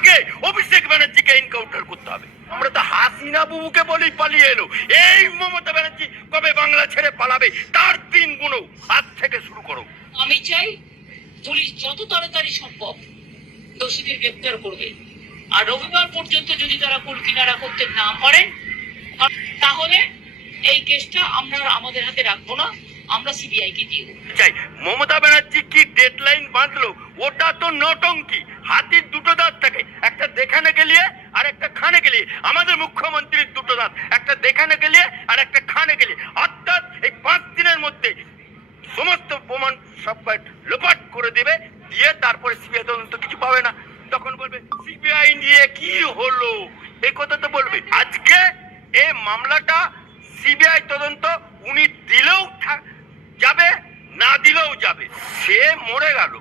আগে অভিষেক ব্যানার্জিকে এনকাউন্টার করতে হবে। আমরা তো হাসিনা বুবুকে বলেই পালিয়ে এলো। এই মমতা ব্যানার্জি কবে বাংলা ছেড়ে পালাবে? তার দিনগুলো আজ থেকে শুরু করো। আমি চাই পুলিশ যত তাড়াতাড়ি সম্ভব দোষীদের গ্রেপ্তার করবে। আর রবিবার পর্যন্ত যদি তারা কুল কিনারা করতে না পারেন তাহলে এই কেসটা আমরা আমাদের হাতে রাখব না। আমরা সিবিআই কে দিয়ে দেবো। চাই মমতা ব্যানার্জি কি ডেডলাইন বাঁধলো? ওটা তো নটঙ্কি। হাতির দুটো দাঁত থাকে। একটা দেখানে গেলিয়ে আর একটা খানে গেলিয়ে। আমাদের মুখ্যমন্ত্রীর দুটো দাঁত। একটা দেখানে গেলিয়ে আর একটা খানে গেলিয়ে। অর্থাৎ এই পাঁচ দিনের মধ্যে সমস্ত প্রমাণ সব কয়েক লোপাট করে দেবে। দিয়ে তারপরে সিবিআই তদন্ত কিছু পাবে না। তখন বলবে, সিবিআই নিয়ে কি হলো? এই কথা তো বলবে। আজকে এই মামলাটা সিবিআই তদন্ত উনি দিলেও যাবে, না দিলেও যাবে। সে মরে গেল।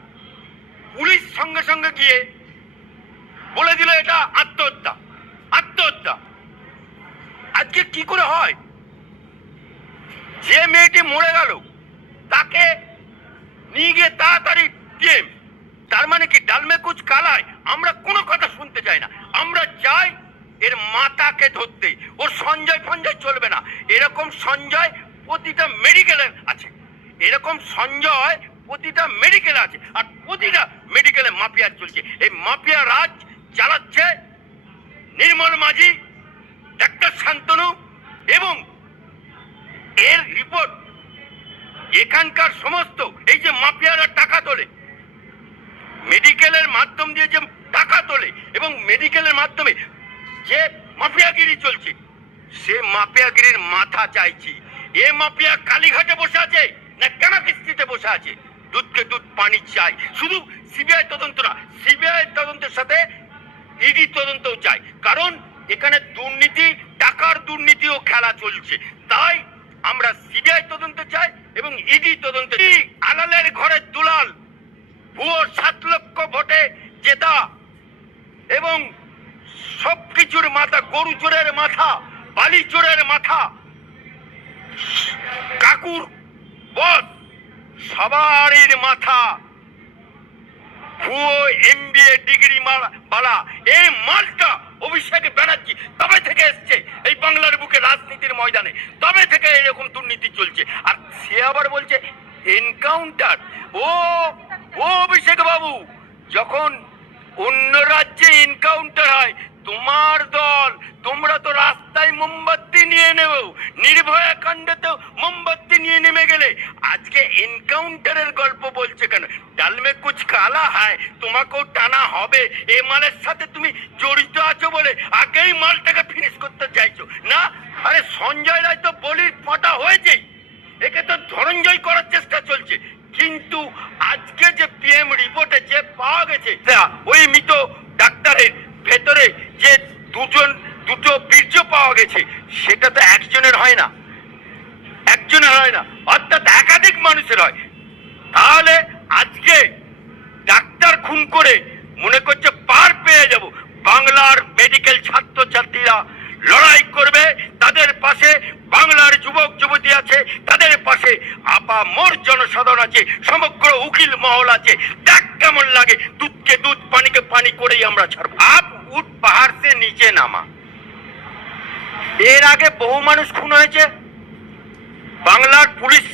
পুলিশ সঙ্গে সঙ্গে গিয়ে বলে দিল, এটা আত্মহত্যা আত্মহত্যা। আজকে কি করে হয়? যে মেয়েটি মরে গেল, তাকে নিয়ে গিয়ে তাড়াতাড়ি তার মানে কি, ডালমে কুচ কালায় আমরা কোনো কথা শুনতে চাই না। আমরা চাই এর মাতাকে ধরতে। ওর সঞ্জয় ফঞ্জয় চলবে না। এরকম সঞ্জয় প্রতিটা মেডিকেলে আছে। এরকম সঞ্জয় প্রতিটা মেডিকেলে আছে, আর প্রতিটা মেডিকেলে মাফিয়া চলছে। এই মাফিয়া রাজ চালাচ্ছে নির্মল মাঝি ডাক্তার শান্তনু এবং এর রিপোর্ট এখানকার সমস্ত, এই যে মাফিয়ারা টাকা তোলে মেডিকেলের মাধ্যম দিয়ে যে টাকা তোলে এবং মেডিকেলের মাধ্যমে যে মাফিয়াগিরি চলছে, সে মাফিয়াগিরির মাথা চাইছি। এ মাফিয়া কালীঘাটে বসে আছে না কেন কিস্তিতে বসে আছে? দুধকে দুধ, পানি চাই। শুধু সিবিআই তদন্ত না, সিবিআই তদন্তের সাথে ইডি তদন্তও চাই। কারণ এখানে দুর্নীতি, টাকার দুর্নীতিও খেলা চলছে। তাই আমরা সিবিআই তদন্ত চাই এবং ইডি তদন্ত চাই। আলালের ঘরের দুলাল, ভুয়ো সাত লক্ষ ভোটে জেতা এবং সবকিছুর মাথা, গরু চোরের মাথা, বালি চোরের মাথা। কাকুর বস সবারই মাথা। ভুয়ো এমবিএ ডিগ্রি বালা। এই মালটা অভিষেক ব্যানার্জি তবে থেকে এসছে এই বাংলার বুকে রাজনীতির ময়দানে। তবে থেকে এরকম দুর্নীতি চলছে। আর সে আবার বলছে এনকাউন্টার ও ও অভিষেক বাবু, যখন অন্য রাজ্যে এনকাউন্টার হয়, তোমার দল, তোমরা তো রাস্তায় মোমবাতি নিয়ে নেবে নির্ভয়া কাণ্ডেতেও মোমবাতি নিয়ে আজকে এনকাউন্টারের গল্প বলছে কেন? ডালমে কুচ কালা হয়, তোমাকেও টানা হবে। এ মালের সাথে তুমি জড়িত আছো বলে আগেই মালটাকে ফিনিশ করতে চাইছো। না? আরে সঞ্জয় রায় তো বলির ফাটা হয়েছেই একে তো ধনঞ্জয় করার চেষ্টা চলছে। কিন্তু আজকে যে পিএম রিপোর্টে যে পাওয়া গেছে ওই মৃত ডাক্তারের ভেতরে যে দুজন, দুটো বীর্য পাওয়া গেছে, সেটা তো একজনের হয় না। একজনের হয় না। অর্থাৎ একাধিক মানুষের হয়। তাহলে আজকে ডাক্তার খুন করে মনে করছে পার পেয়ে যাব। বাংলার মেডিকেল ছাত্রছাত্রীরা লড়াই করবে, তাদের পাশে বাংলার যুবক, যুবতী আছে, তাদের পাশে আপা মোর জনসাধারণ আছে, সমগ্র উকিল মহল আছে। দেখ কেমন লাগে, দুধকে দুধ, পানিকে পানি করেই আমরা ছাড়বো। আপ উঠ পাহাড় সে নিচে নামা। এর আগে বহু মানুষ খুন হয়েছে। বাংলার পুলিশ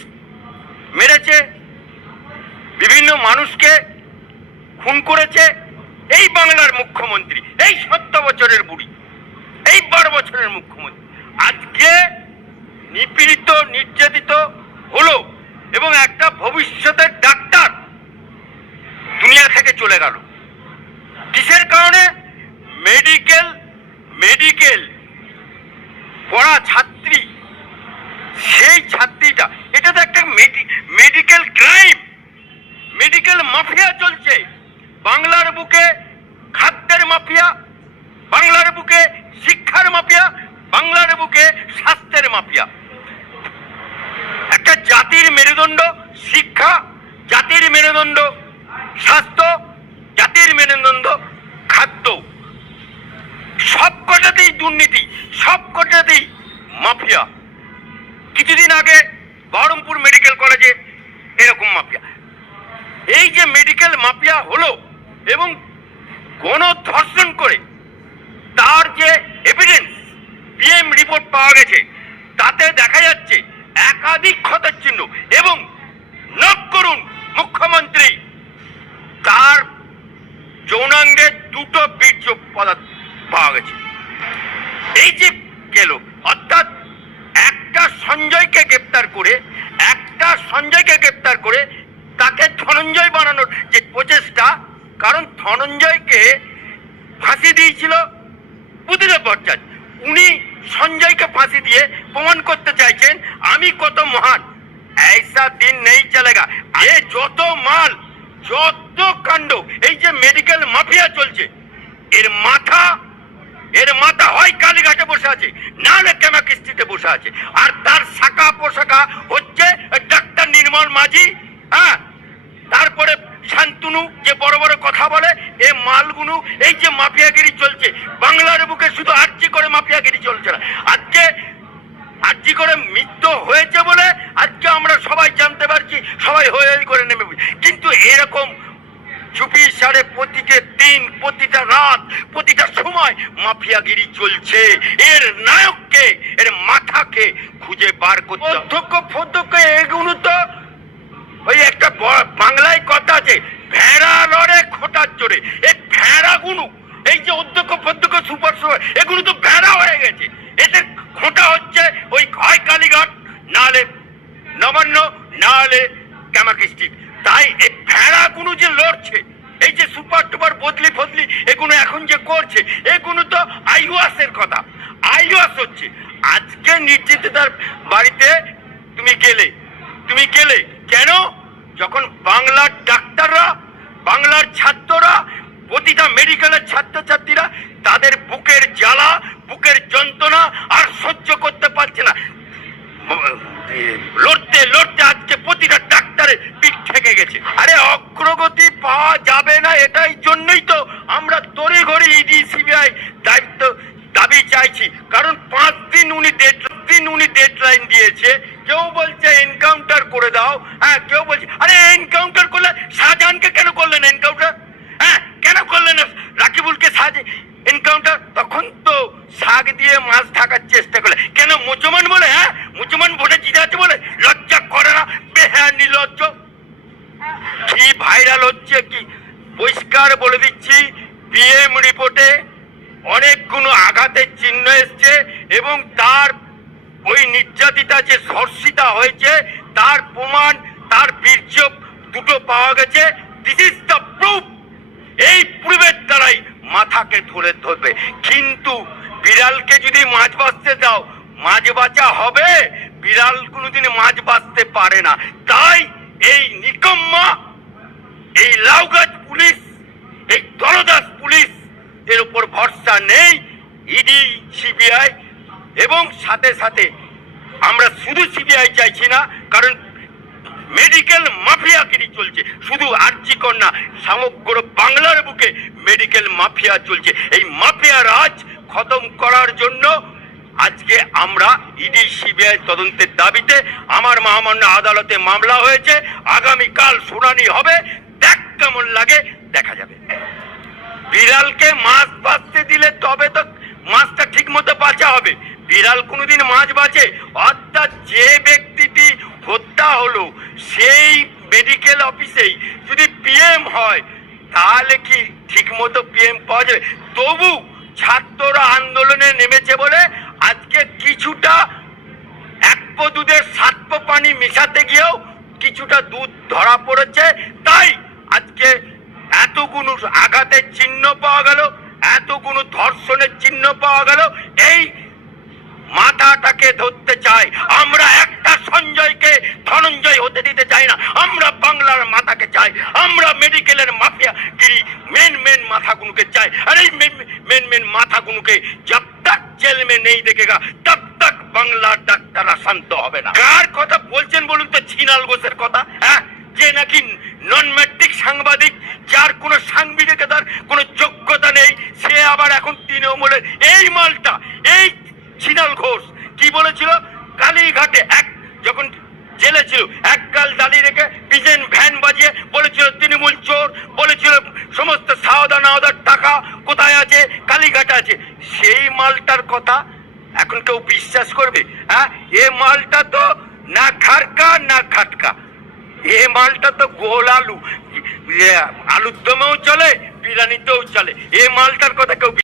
মেরেছে, বিভিন্ন মানুষকে খুন করেছে, এই বাংলার মুখ্যমন্ত্রী, এই সত্তর বছরের বুড়ি, এই বারো বছরের মুখ্যমন্ত্রী। আজকে নিপীড়িত, নির্যাতিত হলো এবং একটা ভবিষ্যতের ডাক্তার দুনিয়া থেকে চলে গেল কিসের কারণে মেডিকেল মেডিকেল পড়া ছাত্রী সেই ছাত্রীটা এটা তো একটা মেডিকেল ক্রাইম মেডিকেল মাফিয়া চলছে বাংলার বুকে খাদ্যের মাফিয়া বাংলার বুকে শিক্ষার মাফিয়া বাংলার বুকে স্বাস্থ্যের মাফিয়া একটা জাতির মেরুদণ্ড শিক্ষা জাতির মেরুদণ্ড স্বাস্থ্য জাতির মেরুদণ্ড খাদ্য সব কটাতেই দুর্নীতি সব মাফিয়া। কিছুদিন আগে বহরমপুর মেডিকেল কলেজে এরকম মাফিয়া। এই যে মেডিকেল মাফিয়া হলো এবং গণধর্ষণ করে তার যে এভিডেন্স পিএম রিপোর্ট পাওয়া গেছে, তাতে দেখা যাচ্ছে একাধিক ক্ষতের চিহ্ন এবং নক করুন মুখ্যমন্ত্রী তার যৌনাঙ্গে দুটো বীর্য পদার্থ পাওয়া গেছে এই যে গেল অর্থাৎ একটা সঞ্জয়কে গ্রেপ্তার করে একটা সঞ্জয়কে গ্রেপ্তার করে তাকে ধনঞ্জয় বানানোর যে প্রচেষ্টা কারণ ধনঞ্জয়কে ফাঁসি দিয়েছিল বুদ্ধিদেব ভট্টাচার্য উনি সঞ্জয়কে ফাঁসি দিয়ে প্রমাণ করতে চাইছেন, আমি কত মহান? ऐसा দিন নেই চলেগা। এ যত মাল, যত কাণ্ড, এই যে মেডিকেল মাফিয়া চলছে, এর মাথা এর মাথা হয় কালীঘাটে বসে আছে না হলে ক্যামাকিস্তিতে বসে আছে? আর তার শাখা পোশাখা হচ্ছে ডাক্তার নির্মল মাঝি হ্যাঁ? তারপরে শান্তনু, যে বড় বড় কথা বলে, এ মালগুলো এই যে মাফিয়াগিরি চলছে, বাংলার বুকে শুধু আর্জি করে মাফিয়াগিরি চলছে না। আজকে আর্জি করে মৃত্যু হয়েছে বলে আজকে আমরা সবাই জানতে পারছি, সবাই হয়ে করে নেমে কিন্তু এরকম চুপি সাড়ে প্রতিটা দিন, প্রতিটা রাত, প্রতিটা সময় মাফিয়াগিরি চলছে। এর নায়ককে, এর মাথাকে খুঁজে বার করতে অধ্যক্ষ, ফধ্যক্ষ, এগুলো তো ওই একটা বাংলায় কথা আছে, ভেড়া লড়ে খোটার জোরে। এই ভেড়াগুলো, এই যে অধ্যক্ষ, ফধ্যক্ষ, সুপার সুপার এগুলো তো ভেড়া হয়ে গেছে। এদের খোঁটা হচ্ছে ওই হয় কালীঘাট নাহলে নবান্ন নাহলে ক্যামাকিস্টিক তাই এই ভেড়াগুলো যে লড়ছে, এই যে সুপার টুপার বদলি ফদলি, এগুলো এখন যে করছে, এগুলো তো আইওয়াসের কথা। আইওয়াস হচ্ছে। আজকে নির্যাতিতার বাড়িতে তুমি গেলে। তুমি গেলে। কেন? যখন বাংলার ডাক্তাররা, বাংলার ছাত্ররা, প্রতিটা মেডিকেলের ছাত্রছাত্রীরা তাদের বুকের জ্বালা, বুকের যন্ত্রণা করতে পারছে না লড়তে লড়তে আজকে প্রতিটা ডাক্তারের পিঠ থেকে গেছে আরে অগ্রগতি পাওয়া যাবে না এটাই জন্যই তো আমরা তড়ি ঘড়ি ইডি সিবিআই দায়িত্ব দাবি চাইছি কারণ পাঁচ দিন উনি ডেট দিন উনি ডেড লাইন দিয়েছে কেউ বলছে এনকাউন্টার করে দাও হ্যাঁ কেউ বলছে আরে এনকাউন্টার করলে শাহজাহানকে কেন করলেন এনকাউন্টার হ্যাঁ কেন করলেন না রাকিবুলকে সাজে এনকাউন্টার তখন তো শাক দিয়ে মাছ ঢাকার চেষ্টা করলে কেন মুসলমান বলে হ্যাঁ মুসলমান ভোটে জিতে আছে বলে লজ্জা করে না বেহার নির্লজ্জ কি ভাইরাল হচ্ছে কি পরিষ্কার বলে দিচ্ছি, পিএম রিপোর্টে অনেকগুলো আঘাতের চিহ্ন এসছে এবং তার ওই নির্যাতিতা যে ধর্ষিতা হয়েছে, তার প্রমাণ, তার বীর্য দুটো পাওয়া গেছে। দিস ইজ দ্য প্রুফ এই প্রুফের দ্বারাই মাথাকে ধরে ধরবে। কিন্তু বিড়ালকে যদি মাছ বাঁচতে দাও, মাছ বাঁচা হবে? বিড়াল কোনোদিন মাছ বাঁচতে পারে না। তাই এই নিকম্মা এই লাউগাছ পুলিশ, এই দলদাস পুলিশ, এর উপর ভরসা নেই ইডি সিবিআই এবং সাথে সাথে আমরা শুধু সিবিআই চাইছি না, কারণ মেডিকেল মাফিয়াগিরি চলছে। শুধু আর্জিকর না সমগ্র বাংলার বুকে মেডিকেল মাফিয়া চলছে। এই মাফিয়া রাজ খতম করার জন্য আজকে আমরা ইডি সিবিআই তদন্তের দাবিতে আমার মহামান্য আদালতে মামলা হয়েছে। আগামীকাল শুনানি হবে। কেমন লাগে দেখা যাবে। বিড়ালকে মাছ বাঁচতে দিলে তবে তো মাছটা ঠিক মতো বাঁচা হবে। বিড়াল কোনোদিন মাছ বাঁচে, অর্থাৎ যে ব্যক্তিটি হত্যা হলো, সেই মেডিকেল অফিসেই যদি পিএম হয়, তাহলে কি ঠিক মতো পিএম পাওয়া যাবে? তবু ছাত্ররা আন্দোলনে নেমেছে বলে আজকে কিছুটা এক দুধের সাত পানি মেশাতে গিয়েও কিছুটা দুধ ধরা পড়েছে। তাই আজকে এতগুলো আঘাতের চিহ্ন পাওয়া গেল, এতগুলো ধর্ষণের চিহ্ন পাওয়া গেল, এই মাথাটাকে ধরতে চাই। আমরা একটা সঞ্জয়কে ধনঞ্জয় হতে দিতে চাই না। আমরা বাংলার মাথাকে চাই। আমরা মেডিকেলের মাফিয়া গিরি, মেন মেন মাথাগুলোকে চাই। আর এই মেন মেন মাথাগুলোকে জব তক জেল মে নেই দেখেগা, তব তক বাংলার ডাক্তাররা শান্ত হবে না। কার কথা বলছেন বলুন তো, ছিনাল ঘোষের কথা? সাংবাদিকতার কোনো যোগ্যতা নেই। সে আবার এখন তৃণমূলের এই মালটা, এই ছিনাল ঘোষ। কি বলেছিল? কালীঘাটে এক, যখন জেলে ছিল, এক গাল দাঁড়িয়ে রেখে পিজেন ভ্যান বাজিয়ে বলেছিল, তৃণমূল চোর। বলেছিল, সমস্ত সাওদা নাওদার টাকা কোথায় আছে? কালীঘাটে আছে। সেই মালটার কথা এখন কেউ বিশ্বাস করবে? হ্যাঁ এ মালটা তো না খারকা, না খাটকা। এ মালটা তো গোল আলু। আলুর দমেও চলে বিরিয়ানিতেও চলে। এ মালটার কথা কেউ